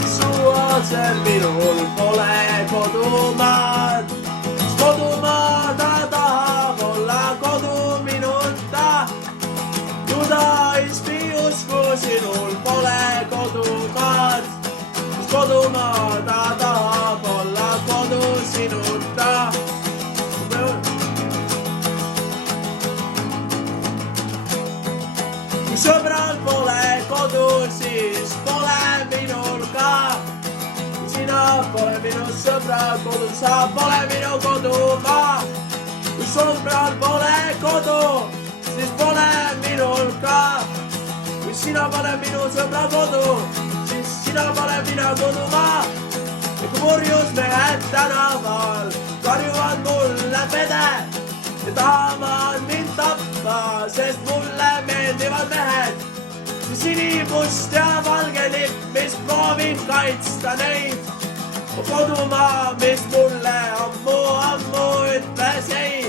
seksuaalsel minul pole kodumaad. Kodumaada tahab olla kodu minuta. Judaismi-usku sinul pole kodumaad. Kodumaada tahab olla kodu sinuta. Kui sõbral pole kodu, siis pole minul ka. Sina pole minu sõbra kodu, sa pole minu kodumaa. Kui sõbral pole kodu, siis pole minul ka. Kui sina pole minu sõbra kodu, siis sina pole mina kodumaa. Ja kui murjus mehed tänaval karjuvad mulle pede ja tahavad mind tappa, sest mulle meeldivad mehed. Siis sinimust ja valge lipp, mis proovib kaitsta neid. Kodumaa, mis mulle ammu ütles ei.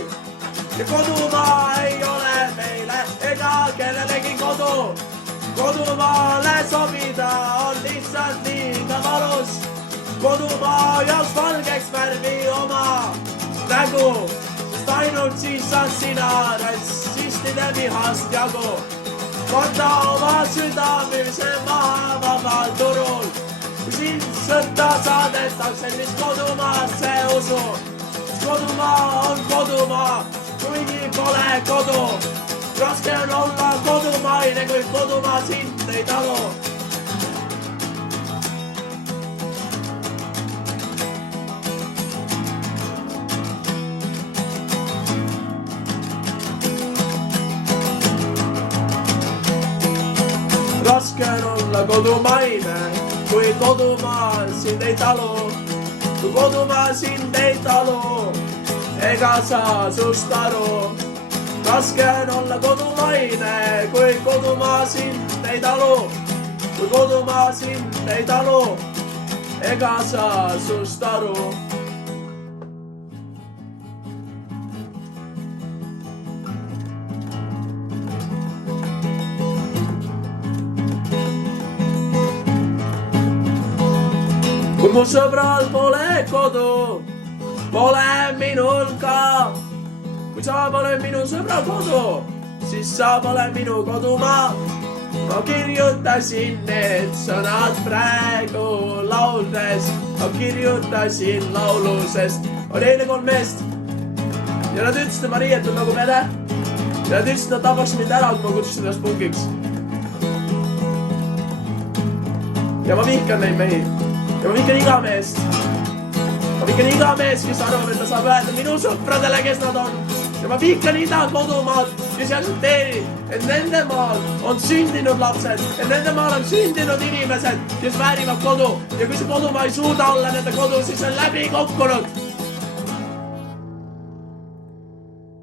Ja kodumaa ei ole meile ega kellelegi kodu. Kodumaale sobida on lihtsalt liiga valus. Kodumaa jaoks valgeks värvi oma nägu, sest ainult siis saad sina rassistide vihast jagu. Võta oma südamise maha vabal turul. Kui sind sõtta saadetakse, mis kodumaad see usu. Kodumaa on kodumaa, kuigi pole kodu. Raske on olla kodumaine, kui kodumaa sind ei talu. Raske on olla kodumaine, kui kodumaa sind ei talu. Kui kodumaa sind ei talu, ega saa sust aru. Raske on olla kodumaine, kui kodumaa sind ei talu. Kui kodumaa sind ei talu, ega saa sust aru. Kui mu sõbral pole kodu, pole minul ka. Kui sa pole minu sõbra kodu, siis sa pole minu kodumaa. Ma kirjutasin need sõnad praegu lauldes. Ma kirjutasin laulu, sest oli eile 3 meest. Ja nad ütlesid, et ma riietun nagu pede. Ja nad ütlesid, et nad tabaks mind ära, kui ma kutsusin ennast punkiks. Ja ma vihkan neid mehi. Ja ma vihkan iga meest. Ma vihkan iga meest, kes arvab, et ta saab öelda minu sõpradele, kes nad on. Ja ma vihkan ida kodumaad, kes aktsepteerib, et nende maal on sündinud lapsed. Et nende maal on sündinud inimesed, kes väärivad kodu. Ja kui see kodumaa ei suuda olla nende kodu, siis on läbi kokkunud.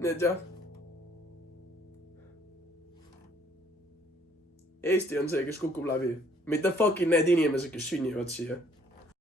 Need jah. Eesti on see, kes kukub läbi. Mitte fucking need inimesed, kes sünnivad siia.